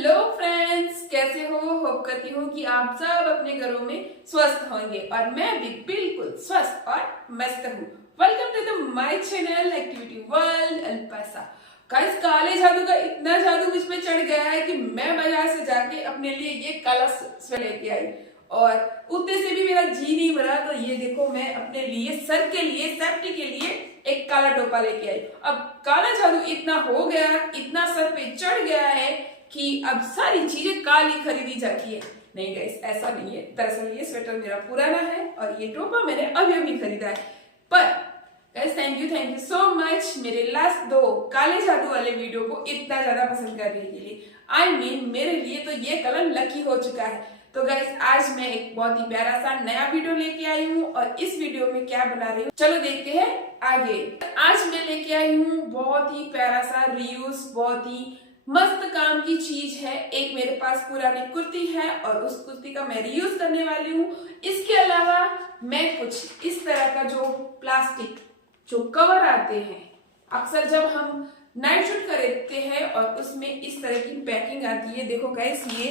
Hello friends, कैसे हो? Hope करती हूँ कि आप सब अपने घरों में स्वस्थ होंगे और मैं भी बिल्कुल स्वस्थ और मस्त हूँ। Welcome to the my channel activity world अल्पासा। गाइस, काले जादू का इतना जादू मुझ पे चढ़ गया है कि मैं बाजार से जाके अपने लिए ये काला स्वेटर लेके आई और उतने से भी मेरा जी नहीं भरा। तो ये देखो, मैं अपने लिए सर के लिए सेफ्टी के लिए एक काला टोपा लेके आई। अब काला जादू इतना हो गया, इतना सर पे चढ़ गया है कि अब सारी चीजें काली खरीदी जाती है। नहीं गाइस, ऐसा नहीं है। दरअसल ये स्वेटर मेरा पुराना है और ये टोपा मैंने अभी अभी खरीदा है। पर guys, thank you so much मेरे लास्ट 2 काले जादू वाले वीडियो को इतना ज्यादा पसंद करने के लिए। आई मीन मेरे लिए तो ये कलर लकी हो चुका है। तो गाइस, आज मैं एक बहुत ही प्यारा सा नया वीडियो लेके आई हूँ और इस वीडियो में क्या बना रही हूँ चलो देखते हैं आगे। आज मैं लेके आई हूँ बहुत ही प्यारा सा रियूज, बहुत ही मस्त काम की चीज है। एक मेरे पास पुरानी कुर्ती है और उस कुर्ती का मैं रीयूज करने वाली हूँ। इसके अलावा मैं कुछ इस तरह का जो प्लास्टिक जो कवर आते हैं, अक्सर जब हम नाइट शूट खरीदते हैं और उसमें इस तरह की पैकिंग आती है। देखो गाइस, ये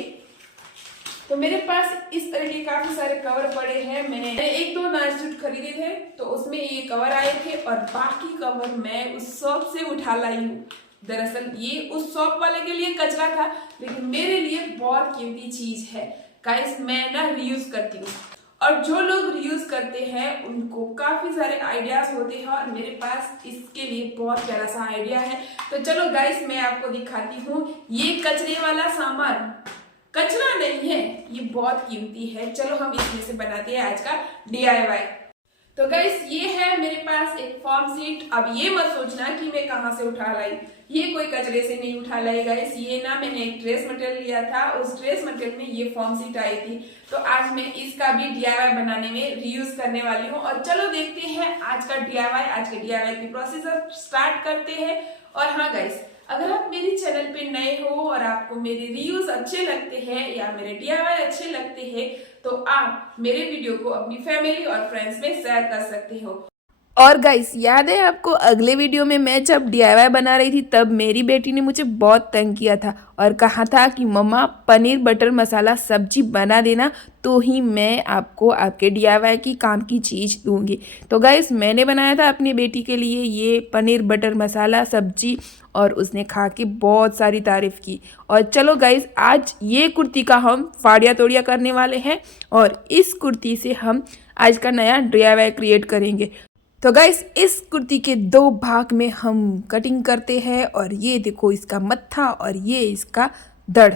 तो मेरे पास इस तरह के काफी सारे कवर पड़े हैं। मैंने 1-2 नाइट सूट खरीदे थे तो उसमें ये कवर आए थे और बाकी कवर मैं उस शॉप से उठा लाई हूँ। दरअसल ये उस शॉप वाले के लिए कचरा था, लेकिन मेरे लिए बहुत कीमती चीज है। गाइस, मैं ना रीयूज करती हूँ और जो लोग रीयूज करते हैं उनको काफी सारे आइडियाज होते हैं और मेरे पास इसके लिए बहुत प्यारा सा आइडिया है। तो चलो गाइस, मैं आपको दिखाती हूँ। ये कचरे वाला सामान कचरा नहीं है, ये बहुत कीमती है। चलो हम इसमें से बनाते हैं आज का DIY। तो गाइस, ये है मेरे पास एक फॉर्म शीट। अब ये मत सोचना कि मैं कहाँ से उठा लाई, ये कोई कचरे से नहीं उठा लाई गाइस। ये ना मैंने एक ड्रेस मटेरियल लिया था, उस ड्रेस मटेरियल में ये फॉर्म शीट आई थी। तो आज मैं इसका भी DIY बनाने में रीयूज करने वाली हूँ और चलो देखते हैं आज का DIY। आज के DIY की प्रोसेस स्टार्ट करते हैं। और हाँ गाइस, अगर आप मेरे चैनल पे नए हो और आपको मेरे रिव्यूज अच्छे लगते हैं या मेरे DIY अच्छे लगते हैं तो आप मेरे वीडियो को अपनी फैमिली और फ्रेंड्स में शेयर कर सकते हो। और गाइस, याद है आपको अगले वीडियो में मैं जब DIY बना रही थी तब मेरी बेटी ने मुझे बहुत तंग किया था और कहा था कि मम्मा पनीर बटर मसाला सब्जी बना देना तो ही मैं आपको आपके DIY की काम की चीज़ दूंगी। तो गाइस, मैंने बनाया था अपनी बेटी के लिए ये पनीर बटर मसाला सब्जी और उसने खा के बहुत सारी तारीफ़ की। और चलो गाइस, आज ये कुर्ती का हम फाड़िया तोड़िया करने वाले हैं और इस कुर्ती से हम आज का नया DIY क्रिएट करेंगे। तो गाइस, इस कुर्ती के 2 भाग में हम कटिंग करते हैं और ये देखो इसका मत्था और ये इसका धड़,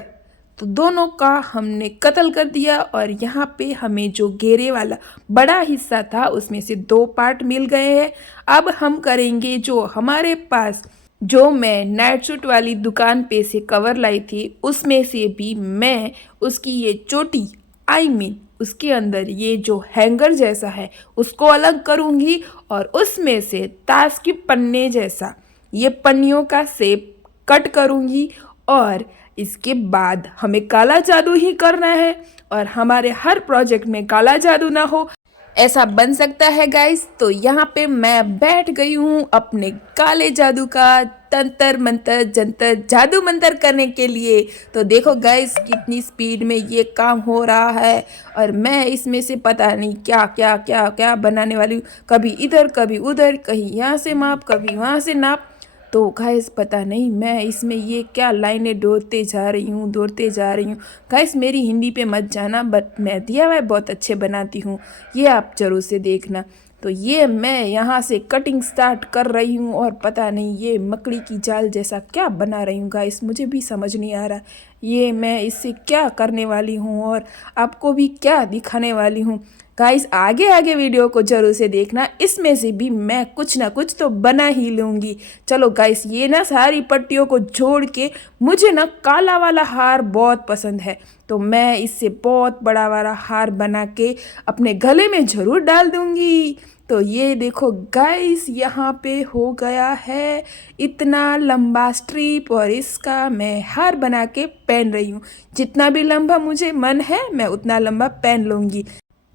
तो दोनों का हमने कत्ल कर दिया और यहाँ पे हमें जो घेरे वाला बड़ा हिस्सा था उसमें से 2 पार्ट मिल गए हैं। अब हम करेंगे जो हमारे पास जो मैं नाइट सूट वाली दुकान पे से कवर लाई थी उसमें से भी मैं उसकी ये चोटी आई मीन उसके अंदर ये जो हैंगर जैसा है उसको अलग करूँगी और उसमें से ताश की पन्ने जैसा ये पन्नियों का शेप कट करूँगी। और इसके बाद हमें काला जादू ही करना है और हमारे हर प्रोजेक्ट में काला जादू ना हो ऐसा बन सकता है गाइस। तो यहाँ पे मैं बैठ गई हूँ अपने काले जादू का तंत्र मंत्र जंतर जादू मंत्र करने के लिए। तो देखो गाइस, कितनी स्पीड में ये काम हो रहा है और मैं इसमें से पता नहीं क्या क्या क्या क्या बनाने वाली हूँ। कभी इधर कभी उधर, कहीं यहाँ से माप कभी वहाँ से नाप। तो गाइस, पता नहीं मैं इसमें ये क्या लाइनें दौड़ते जा रही हूँ। गाइस, मेरी हिंदी पे मत जाना, बट मैं DIY बहुत अच्छे बनाती हूँ, ये आप जरूर से देखना। तो ये मैं यहाँ से कटिंग स्टार्ट कर रही हूँ और पता नहीं ये मकड़ी की जाल जैसा क्या बना रही हूँ गाइस, मुझे भी समझ नहीं आ रहा ये मैं इससे क्या करने वाली हूँ और आपको भी क्या दिखाने वाली हूँ। गाइस, आगे आगे वीडियो को जरूर से देखना, इसमें से भी मैं कुछ ना कुछ तो बना ही लूँगी। चलो गाइस, ये ना सारी पट्टियों को जोड़ के मुझे ना काला वाला हार बहुत पसंद है तो मैं इससे बहुत बड़ा वाला हार बना के अपने गले में ज़रूर डाल दूँगी। तो ये देखो गाइस, यहाँ पे हो गया है इतना लंबा स्ट्रिप और इसका मैं हार बना के पहन रही हूँ। जितना भी लंबा मुझे मन है मैं उतना लंबा पहन लूँगी।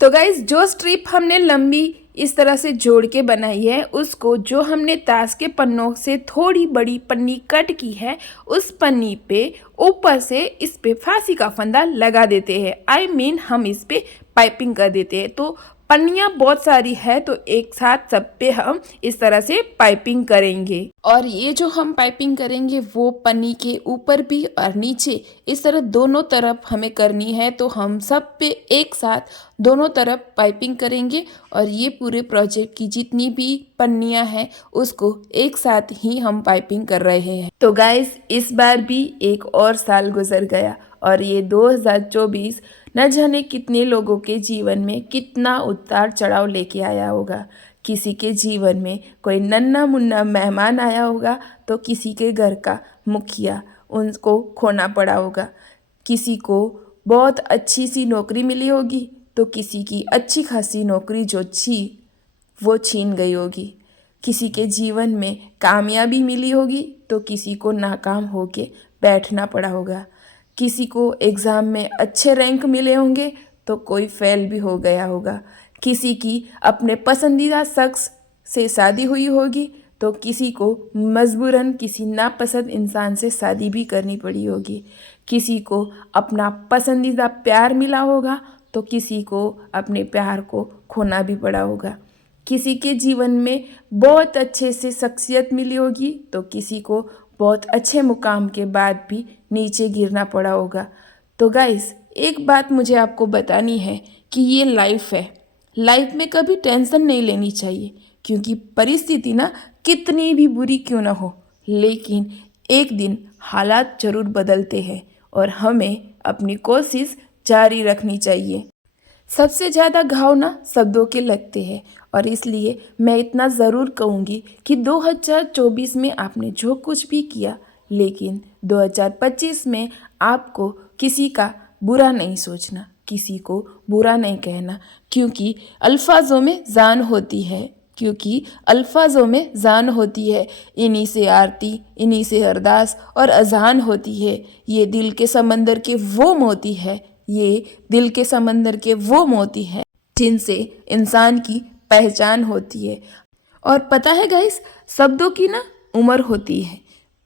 तो गाइस, जो स्ट्रिप हमने लंबी इस तरह से जोड़ के बनाई है, उसको जो हमने ताश के पन्नों से थोड़ी बड़ी पन्नी कट की है उस पन्नी पे ऊपर से इस पे फांसी का फंदा लगा देते हैं। हम इस पे पाइपिंग कर देते हैं। तो पन्नियाँ बहुत सारी है तो एक साथ सब पे हम इस तरह से पाइपिंग करेंगे। और ये जो हम पाइपिंग करेंगे वो पन्नी के ऊपर भी और नीचे इस तरह दोनों तरफ हमें करनी है। तो हम सब पे एक साथ दोनों तरफ पाइपिंग करेंगे और ये पूरे प्रोजेक्ट की जितनी भी पन्नियाँ हैं उसको एक साथ ही हम पाइपिंग कर रहे हैं। तो गाइस इस बार भी एक और साल गुजर गया और ये 2024 न जाने कितने लोगों के जीवन में कितना उतार चढ़ाव लेके आया होगा। किसी के जीवन में कोई नन्हा मुन्ना मेहमान आया होगा तो किसी के घर का मुखिया उनको खोना पड़ा होगा। किसी को बहुत अच्छी सी नौकरी मिली होगी तो किसी की अच्छी खासी नौकरी जो थी वो छीन गई होगी। किसी के जीवन में कामयाबी मिली होगी तो किसी को नाकाम होके बैठना पड़ा होगा। किसी को एग्ज़ाम में अच्छे रैंक मिले होंगे तो कोई फेल भी हो गया होगा। किसी की अपने पसंदीदा शख्स से शादी हुई होगी तो किसी को मजबूरन किसी नापसंद इंसान से शादी भी करनी पड़ी होगी। किसी को अपना पसंदीदा प्यार मिला होगा तो किसी को अपने प्यार को खोना भी पड़ा होगा। किसी के जीवन में बहुत अच्छे से शख्सियत मिली होगी तो किसी को बहुत अच्छे मुकाम के बाद भी नीचे गिरना पड़ा होगा। तो गाइस एक बात मुझे आपको बतानी है कि ये लाइफ है। लाइफ में कभी टेंशन नहीं लेनी चाहिए क्योंकि परिस्थिति ना कितनी भी बुरी क्यों ना हो लेकिन एक दिन हालात जरूर बदलते हैं और हमें अपनी कोशिश जारी रखनी चाहिए। सबसे ज़्यादा घाव ना शब्दों के लगते हैं और इसलिए मैं इतना ज़रूर कहूँगी कि 2024 में आपने जो कुछ भी किया लेकिन 2025 में आपको किसी का बुरा नहीं सोचना, किसी को बुरा नहीं कहना क्योंकि अल्फाजों में जान होती है। इन्हीं से आरती, इन्हीं से अरदास और अजान होती है। ये दिल के समंदर के वो मोती है जिनसे इंसान की पहचान होती है। और पता है गाइस शब्दों की ना उम्र होती है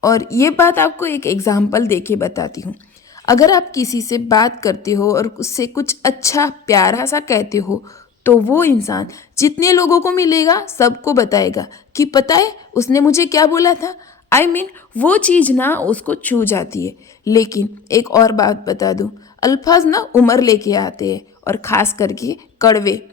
और ये बात आपको एक एग्जाम्पल देके बताती हूँ। अगर आप किसी से बात करते हो और उससे कुछ अच्छा प्यारा सा कहते हो तो वो इंसान जितने लोगों को मिलेगा सबको बताएगा कि पता है उसने मुझे क्या बोला था। वो चीज़ ना उसको छू जाती है। लेकिन एक और बात बता दूँ, अल्फाज ना उम्र लेके आते हैं और ख़ास करके कड़वे।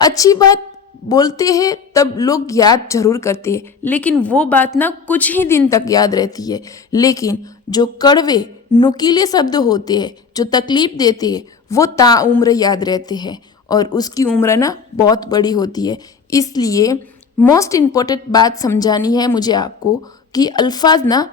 अच्छी बात बोलते हैं तब लोग याद जरूर करते हैं लेकिन वो बात ना कुछ ही दिन तक याद रहती है। लेकिन जो कड़वे नुकीले शब्द होते हैं जो तकलीफ़ देते हैं वो ताउम्र याद रहते हैं और उसकी उम्र ना बहुत बड़ी होती है। इसलिए मोस्ट इम्पोर्टेंट बात समझानी है मुझे आपको कि अल्फाज ना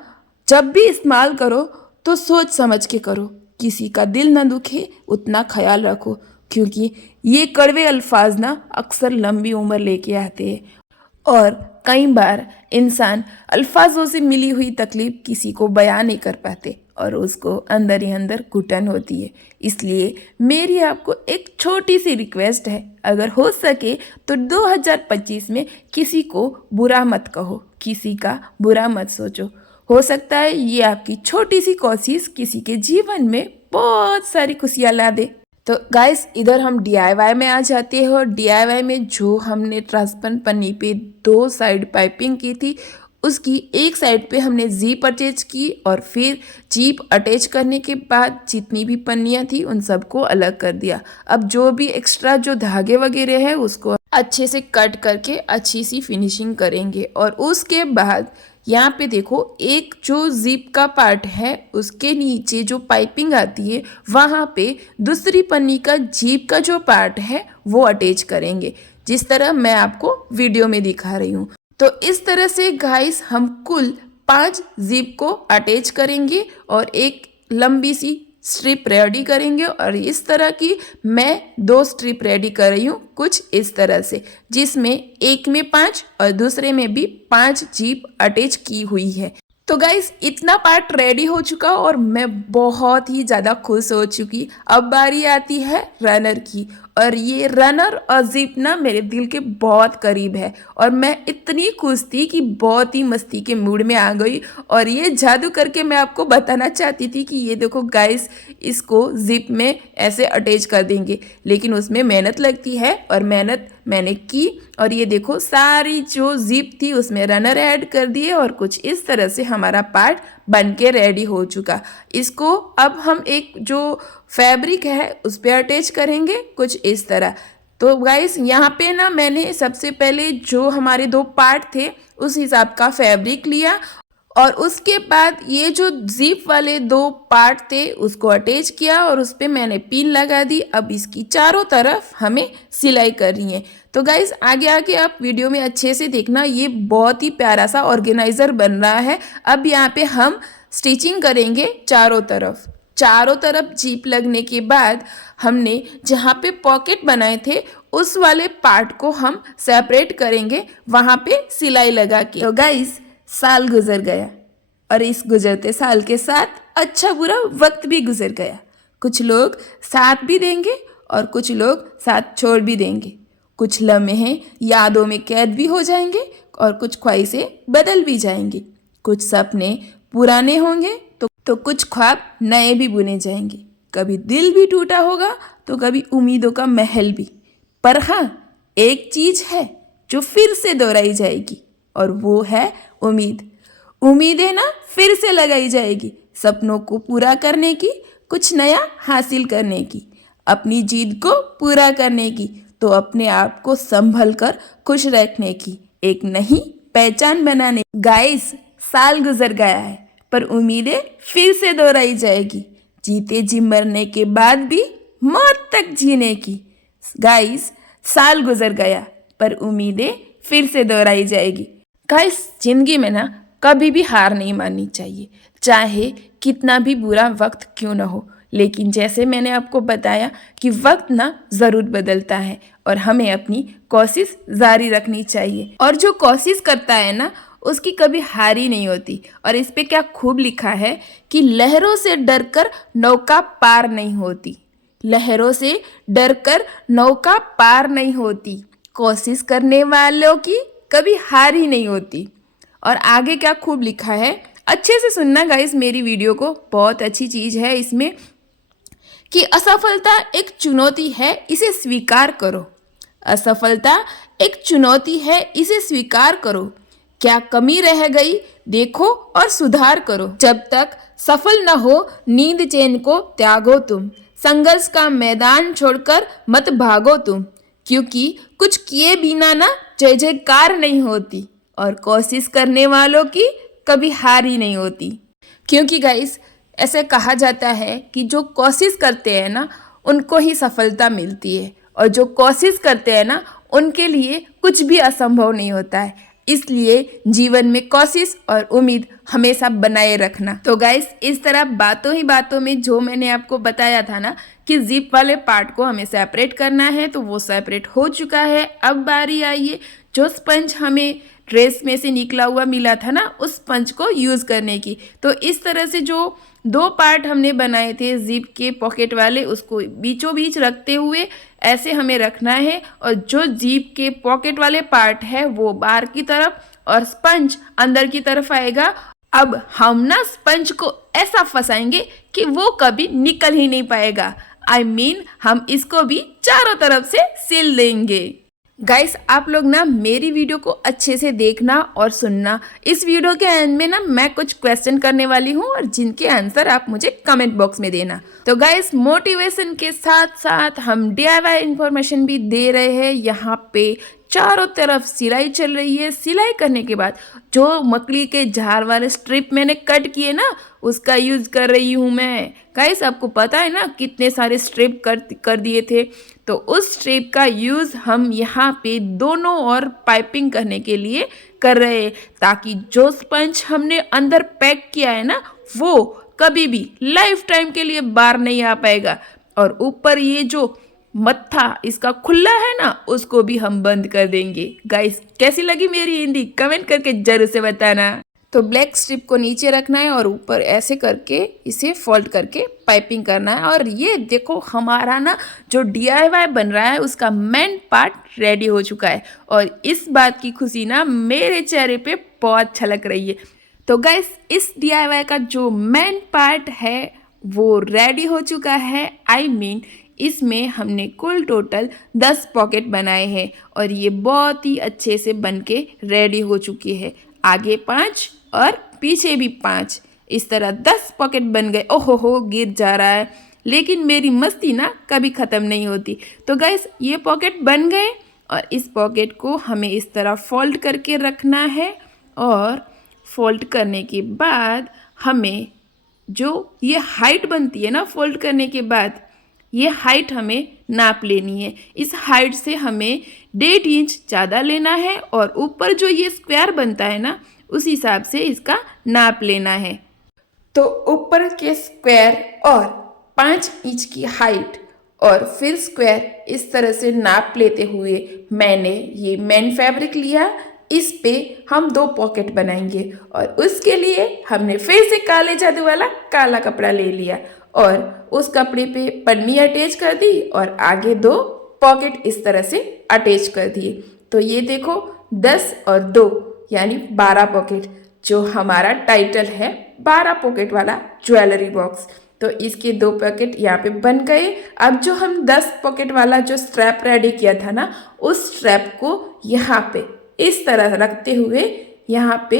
जब भी इस्तेमाल करो तो सोच समझ के करो, किसी का दिल ना दुखे उतना ख्याल रखो क्योंकि ये कड़वे अल्फाज ना अक्सर लंबी उम्र लेके आते हैं। और कई बार इंसान अल्फाजों से मिली हुई तकलीफ़ किसी को बयान नहीं कर पाते और उसको अंदर ही अंदर घुटन होती है। इसलिए मेरी आपको एक छोटी सी रिक्वेस्ट है, अगर हो सके तो 2025 में किसी को बुरा मत कहो, किसी का बुरा मत सोचो। हो सकता है ये आपकी छोटी सी कोशिश किसी के जीवन में बहुत सारी खुशियाँ ला दे। तो गाइस इधर हम DIY में आ जाते हैं और DIY में जो हमने ट्रांसपेरेंट पन्नी पे 2 साइड पाइपिंग की थी उसकी एक साइड पे हमने जीप अटैच की और फिर जीप अटैच करने के बाद जितनी भी पन्नियाँ थी उन सबको अलग कर दिया। अब जो भी एक्स्ट्रा जो धागे वगैरह है उसको अच्छे से कट करके अच्छी सी फिनिशिंग करेंगे। और उसके बाद यहाँ पे देखो एक जो जिप का पार्ट है उसके नीचे जो पाइपिंग आती है वहाँ पे दूसरी पन्नी का जीप का जो पार्ट है वो अटैच करेंगे, जिस तरह मैं आपको वीडियो में दिखा रही हूँ। तो इस तरह से गाइस हम कुल 5 जिप को अटैच करेंगे और एक लंबी सी स्ट्रिप रेडी करेंगे। और इस तरह की मैं 2 स्ट्रिप रेडी कर रही हूँ कुछ इस तरह से, जिसमें एक में 5 और दूसरे में भी 5 जीप अटैच की हुई है। तो गाइस इतना पार्ट रेडी हो चुका और मैं बहुत ही ज़्यादा खुश हो चुकी। अब बारी आती है रनर की और ये रनर और जिप ना मेरे दिल के बहुत करीब है और मैं इतनी खुश थी कि बहुत ही मस्ती के मूड में आ गई। और ये जादू करके मैं आपको बताना चाहती थी कि ये देखो गाइस, इसको जिप में ऐसे अटैच कर देंगे, लेकिन उसमें मेहनत लगती है और मेहनत मैंने की। और ये देखो सारी जो जिप थी उसमें रनर ऐड कर दिए और कुछ इस तरह से हमारा पार्ट बन के रेडी हो चुका। इसको अब हम एक जो फैब्रिक है उस पर अटैच करेंगे कुछ इस तरह। तो गाइस यहाँ पे ना मैंने सबसे पहले जो हमारे दो पार्ट थे उस हिसाब का फैब्रिक लिया और उसके बाद ये जो जिप वाले दो पार्ट थे उसको अटैच किया और उस पर मैंने पिन लगा दी। अब इसकी चारों तरफ हमें सिलाई करनी है। तो गाइस आगे आगे आप वीडियो में अच्छे से देखना, ये बहुत ही प्यारा सा ऑर्गेनाइजर बन रहा है। अब यहाँ पे हम स्टिचिंग करेंगे चारों तरफ जिप लगने के बाद हमने जहाँ पे पॉकेट बनाए थे उस वाले पार्ट को हम सेपरेट करेंगे, वहाँ पे सिलाई लगा के। तो गाइस साल गुजर गया और इस गुजरते साल के साथ अच्छा बुरा वक्त भी गुजर गया। कुछ लोग साथ भी देंगे और कुछ लोग साथ छोड़ भी देंगे। कुछ लम्हे यादों में कैद भी हो जाएंगे और कुछ ख्वाहिशें बदल भी जाएंगी। कुछ सपने पुराने होंगे तो कुछ ख्वाब नए भी बुने जाएंगे। कभी दिल भी टूटा होगा तो कभी उम्मीदों का महल भी। पर हाँ, एक चीज है जो फिर से दोहराई जाएगी और वो है उम्मीदें ना फिर से लगाई जाएगी, सपनों को पूरा करने की, कुछ नया हासिल करने की, अपनी जीत को पूरा करने की, तो अपने आप को संभल कर खुश रखने की, एक नई पहचान बनाने। गाइस साल गुजर गया है पर उम्मीदें फिर से दोहराई जाएगी, जीते जी मरने के बाद भी मौत तक जीने की। गाइस साल गुजर गया पर उम्मीदें फिर से दोहराई जाएगी। गाइस जिंदगी में ना कभी भी हार नहीं माननी चाहिए, चाहे कितना भी बुरा वक्त क्यों ना हो। लेकिन जैसे मैंने आपको बताया कि वक्त ना ज़रूर बदलता है और हमें अपनी कोशिश जारी रखनी चाहिए। और जो कोशिश करता है ना उसकी कभी हार ही नहीं होती। और इस पे क्या खूब लिखा है कि लहरों से डरकर नौका पार नहीं होती, लहरों से डरकर नौका पार नहीं होती, कोशिश करने वालों की कभी हार ही नहीं होती। और आगे क्या खूब लिखा है, अच्छे से सुनना गाइस मेरी वीडियो को, बहुत अच्छी चीज़ है इसमें कि असफलता एक चुनौती है, इसे स्वीकार करो। असफलता एक चुनौती है, इसे स्वीकार करो। क्या कमी रह गई देखो और सुधार करो। जब तक सफल न हो नींद चैन को त्यागो तुम, संघर्ष का मैदान छोड़कर मत भागो तुम, क्योंकि कुछ किए बिना ना जय जयकार नहीं होती और कोशिश करने वालों की कभी हार ही नहीं होती। क्योंकि गाइस ऐसे कहा जाता है कि जो कोशिश करते हैं ना उनको ही सफलता मिलती है और जो कोशिश करते हैं ना उनके लिए कुछ भी असंभव नहीं होता है। इसलिए जीवन में कोशिश और उम्मीद हमेशा बनाए रखना। तो गाइस इस तरह बातों ही बातों में जो मैंने आपको बताया था ना कि जिप वाले पार्ट को हमें सेपरेट करना है तो वो सेपरेट हो चुका है। अब बारी आई है जो स्पंज हमें ड्रेस में से निकला हुआ मिला था ना उस स्पंज को यूज़ करने की। तो इस तरह से जो दो पार्ट हमने बनाए थे जिप के पॉकेट वाले उसको बीचों बीच रखते हुए ऐसे हमें रखना है और जो जिप के पॉकेट वाले पार्ट है वो बाहर की तरफ और स्पंज अंदर की तरफ आएगा। अब हम ना स्पंज को ऐसा फंसाएंगे कि वो कभी निकल ही नहीं पाएगा। I mean, हम इसको भी चारों तरफ से सिल देंगे। गाइस आप लोग ना मेरी वीडियो को अच्छे से देखना और सुनना। इस वीडियो के एंड में ना मैं कुछ क्वेश्चन करने वाली हूँ और जिनके आंसर आप मुझे कमेंट बॉक्स में देना। तो गाइस मोटिवेशन के साथ साथ हम DIY इन्फॉर्मेशन भी दे रहे हैं। यहाँ पे चारों तरफ सिलाई चल रही है। सिलाई करने के बाद जो मकड़ी के झार वाले स्ट्रिप मैंने कट किए ना उसका यूज़ कर रही हूँ मैं। गाइस आपको पता है ना कितने सारे स्ट्रिप कर दिए थे, तो उस स्ट्रिप का यूज़ हम यहाँ पे दोनों ओर पाइपिंग करने के लिए कर रहे हैं ताकि जो स्पंज हमने अंदर पैक किया है ना वो कभी भी लाइफ टाइम के लिए बाहर नहीं आ पाएगा। और ऊपर ये जो मत्था इसका खुला है ना उसको भी हम बंद कर देंगे। गाइस कैसी लगी मेरी हिंदी कमेंट करके जरूर से बताना। तो ब्लैक स्ट्रिप को नीचे रखना है और ऊपर ऐसे करके इसे फोल्ड करके पाइपिंग करना है। और ये देखो हमारा ना जो DIY बन रहा है उसका मेन पार्ट रेडी हो चुका है और इस बात की खुशी ना मेरे चेहरे पे बहुत झलक रही है। तो गाइस इस DIY का जो मेन पार्ट है वो रेडी हो चुका है। I mean इसमें हमने कुल टोटल 10 पॉकेट बनाए हैं और ये बहुत ही अच्छे से बन के रेडी हो चुकी है। आगे 5 और पीछे भी 5, इस तरह 10 पॉकेट बन गए। ओहो हो गिर जा रहा है, लेकिन मेरी मस्ती ना कभी ख़त्म नहीं होती। तो गाइस ये पॉकेट बन गए और इस पॉकेट को हमें इस तरह फोल्ड करके रखना है और फोल्ड करने के बाद हमें जो ये हाइट बनती है ना फोल्ड करने के बाद, ये हाइट हमें नाप लेनी है। इस हाइट से हमें 1.5 इंच ज़्यादा लेना है और ऊपर जो ये स्क्वायर बनता है ना उस हिसाब से इसका नाप लेना है। तो ऊपर के स्क्वायर और 5 इंच की हाइट और फिर स्क्वायर इस तरह से नाप लेते हुए मैंने ये मेन फैब्रिक लिया। इस पे हम 2 पॉकेट बनाएंगे और उसके लिए हमने फिर से काले जादू वाला काला कपड़ा ले लिया और उस कपड़े पे पन्नी अटैच कर दी और आगे 2 पॉकेट इस तरह से अटैच कर दिए। तो ये देखो 10 और 2 यानी 12 पॉकेट, जो हमारा टाइटल है 12 पॉकेट वाला ज्वेलरी बॉक्स। तो इसके 2 पॉकेट यहाँ पे बन गए। अब जो हम 10 पॉकेट वाला जो स्ट्रैप रेडी किया था ना उस स्ट्रैप को यहाँ पे इस तरह रखते हुए यहाँ पे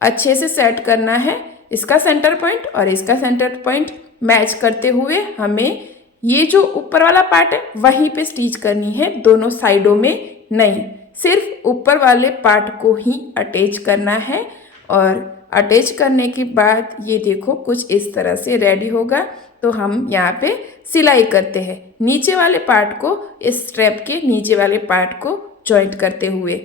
अच्छे से सेट करना है। इसका सेंटर पॉइंट और इसका सेंटर पॉइंट मैच करते हुए हमें ये जो ऊपर वाला पार्ट है वहीं पे स्टिच करनी है, दोनों साइडों में नहीं, सिर्फ ऊपर वाले पार्ट को ही अटैच करना है। और अटैच करने के बाद ये देखो कुछ इस तरह से रेडी होगा। तो हम यहाँ पे सिलाई करते हैं नीचे वाले पार्ट को इस स्ट्रैप के नीचे वाले पार्ट को जॉइंट करते हुए।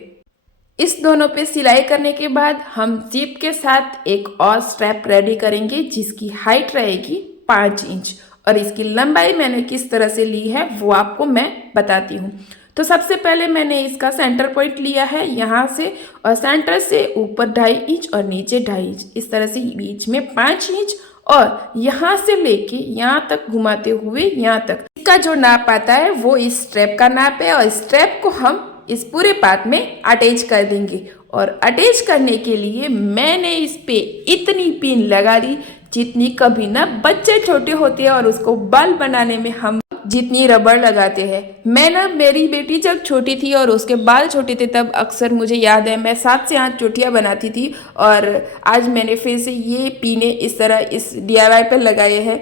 इस दोनों पे सिलाई करने के बाद हम जिप के साथ एक और स्ट्रैप रेडी करेंगे जिसकी हाइट रहेगी 5 इंच और इसकी लंबाई मैंने किस तरह से ली है वो आपको मैं बताती हूँ। तो सबसे पहले मैंने इसका सेंटर पॉइंट लिया है यहाँ से और सेंटर से ऊपर 2.5 इंच और नीचे 2.5 इंच, इस तरह से बीच में 5 इंच और यहाँ से लेके यहाँ तक घुमाते हुए यहाँ तक। इसका जो नाप आता है वो इस स्ट्रैप का नाप है और स्ट्रैप को हम इस पूरे पार्ट में अटैच कर देंगे। और अटैच करने के लिए मैंने इस पे इतनी पिन लगा दी जितनी कभी ना बच्चे छोटे होते हैं और उसको बाल बनाने में हम जितनी रबड़ लगाते हैं। मैं ना मेरी बेटी जब छोटी थी और उसके बाल छोटे थे तब अक्सर मुझे याद है मैं 7 से 8 चोटियाँ बनाती थी और आज मैंने फिर से ये पीने इस तरह इस DIY पर लगाए हैं।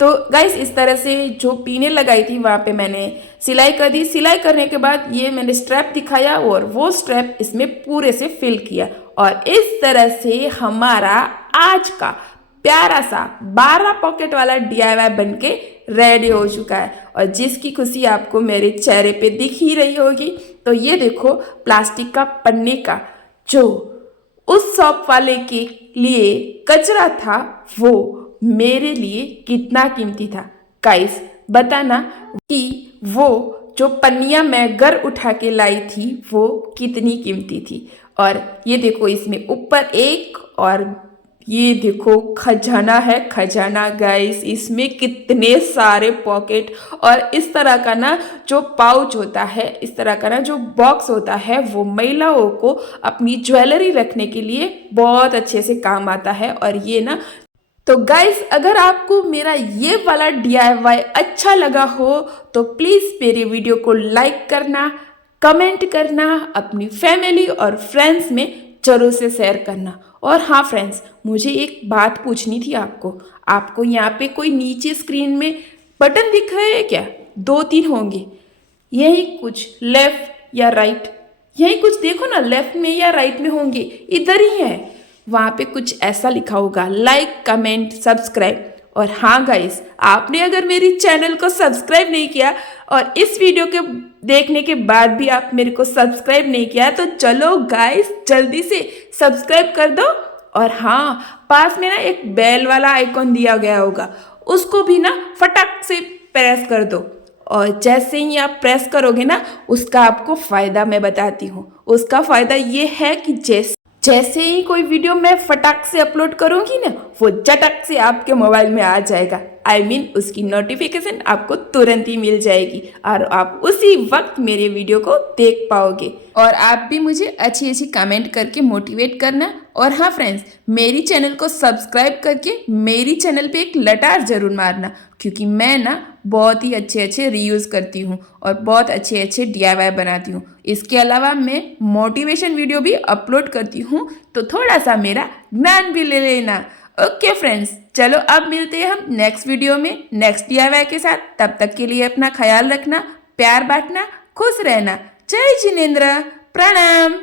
तो गाइस इस तरह से जो पीने लगाई थी वहाँ पे मैंने सिलाई कर दी। सिलाई करने के बाद ये मैंने स्ट्रैप दिखाया और वो स्ट्रैप इसमें पूरे से फिल किया और इस तरह से हमारा आज का प्यारा सा 12 पॉकेट वाला DIY बनके रेडी हो चुका है और जिसकी खुशी आपको मेरे चेहरे पे दिख ही रही होगी। तो ये देखो प्लास्टिक का पन्ने का जो उस शॉप वाले के लिए कचरा था वो मेरे लिए कितना कीमती था। गाइस बताना कि वो जो पन्नियाँ मैं घर उठा के लाई थी वो कितनी कीमती थी। और ये देखो इसमें ऊपर एक और ये देखो खजाना है, खजाना गाइस, इसमें कितने सारे पॉकेट और इस तरह का ना जो पाउच होता है, इस तरह का ना जो बॉक्स होता है वो महिलाओं को अपनी ज्वेलरी रखने के लिए बहुत अच्छे से काम आता है। और ये ना तो गाइस अगर आपको मेरा ये वाला DIY अच्छा लगा हो तो प्लीज़ मेरे वीडियो को लाइक करना, कमेंट करना, अपनी फैमिली और फ्रेंड्स में ज़रूर से शेयर करना। और हाँ फ्रेंड्स, मुझे एक बात पूछनी थी आपको यहाँ पे कोई नीचे स्क्रीन में बटन दिख रहे हैं क्या? 2-3 होंगे, यही कुछ लेफ्ट या राइट, यही कुछ देखो ना, लेफ्ट में या राइट में होंगे, इधर ही है। वहाँ पे कुछ ऐसा लिखा होगा लाइक, कमेंट, सब्सक्राइब। और हाँ गाइस, आपने अगर मेरी चैनल को सब्सक्राइब नहीं किया और इस वीडियो के देखने के बाद भी आप मेरे को सब्सक्राइब नहीं किया तो चलो गाइस जल्दी से सब्सक्राइब कर दो। और हाँ पास में ना एक बेल वाला आइकॉन दिया गया होगा, उसको भी ना फटाक से प्रेस कर दो। और जैसे ही आप प्रेस करोगे ना उसका आपको फ़ायदा मैं बताती हूँ। उसका फ़ायदा ये है कि जैसे ही कोई वीडियो मैं फटाक से अपलोड करूंगी ना, वो चटक से आपके मोबाइल में आ जाएगा। उसकी नोटिफिकेशन आपको तुरंत ही मिल जाएगी और आप उसी वक्त मेरे वीडियो को देख पाओगे। और आप भी मुझे अच्छी अच्छी कमेंट करके मोटिवेट करना। और हाँ फ्रेंड्स, मेरी चैनल को सब्सक्राइब करके मेरी चैनल पे एक लटार ज़रूर मारना, क्योंकि मैं ना बहुत ही अच्छे अच्छे रीयूज़ करती हूँ और बहुत अच्छे अच्छे DIY बनाती हूँ। इसके अलावा मैं मोटिवेशन वीडियो भी अपलोड करती हूँ, तो थोड़ा सा मेरा ज्ञान भी ले लेना। ओके फ्रेंड्स, चलो अब मिलते हैं हम नेक्स्ट वीडियो में नेक्स्ट DIY के साथ। तब तक के लिए अपना ख्याल रखना, प्यार बांटना, खुश रहना। जय जिनेंद्र, प्रणाम।